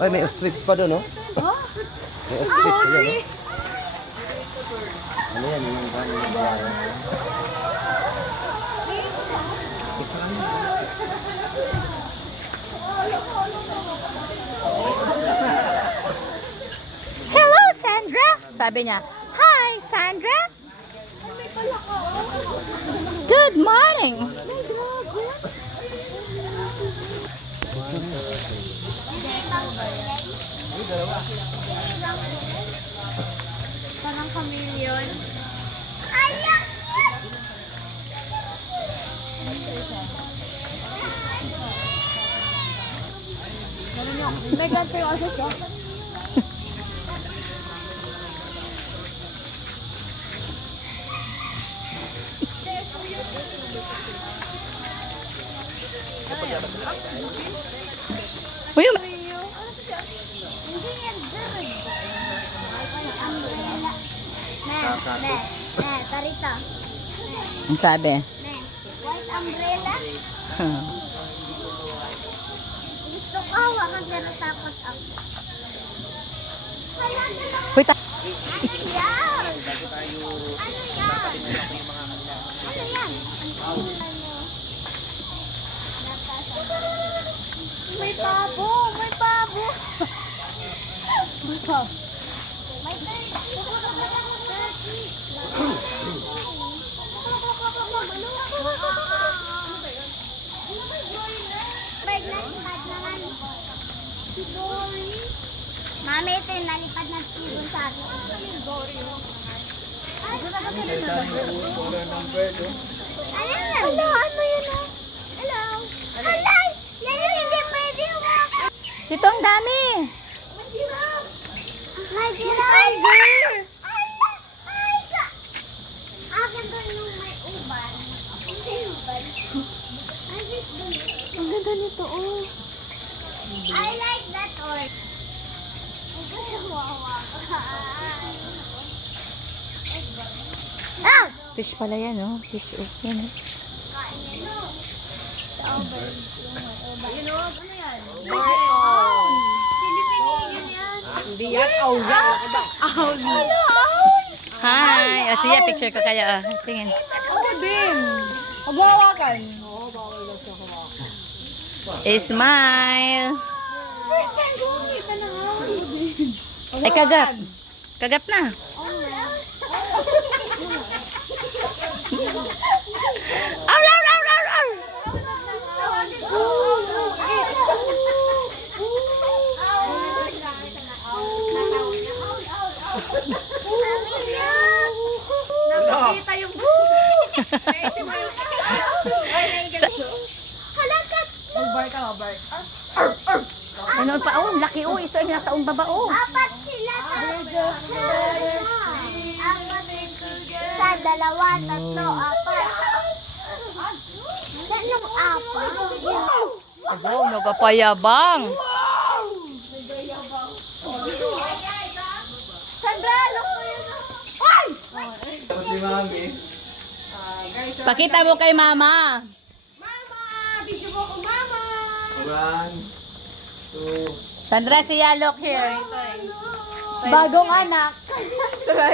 Ay, may ostrich pa doon, no? May ostrich pa doon, no? Ano yan? Yung buwan. Hello, Sandra! Sabi niya, Hi, Sandra! Good morning! Parang chameleon. Ayan! May ganito yung asos ko. Uy, Tarita. ang sabi. White umbrella. Gusto ko hawakan pero takot ako. Wala ka lang. Uy, Ano yan? Ano yan? Ano yan? May babo! May babo! May babo! May Mami, ito yung nalipad ng ibon sa akin. Ano yan? Hello, ano yun? Hello. Hello! Yan yung hindi pwede umakas. dito ang dami. Hi, girl! Hi, ka! Akin doon yung may uban. May uban. Ang ganda nito, oh. I like that one. Ang gusto ko Ah! Fish pala yan, oh. Fish, oh. Yan, oh. Hi! O, siya, picture ko kayo, ah. Tingin. Ako din. Magwawakan. Smile! First time ko kita na nga. Ay, kagat. Kagat na. Aw, aw, aw, aw, aw. Nakita yung Halakat! Mag-bar ka, mag-bar. Ano pa, oh, laki, oh. Isa yung nasa baba, oh. Apat sila. Sa dalawa, tatlo, apat. Saan yung apat? Abo, nagapayabang. Sandra, look mo yun. Ay! Si Mami. Pakita mo kay mama. Mama! Video mo ko, mama! 1, 2, Sandra, siya, look here. Bagong anak.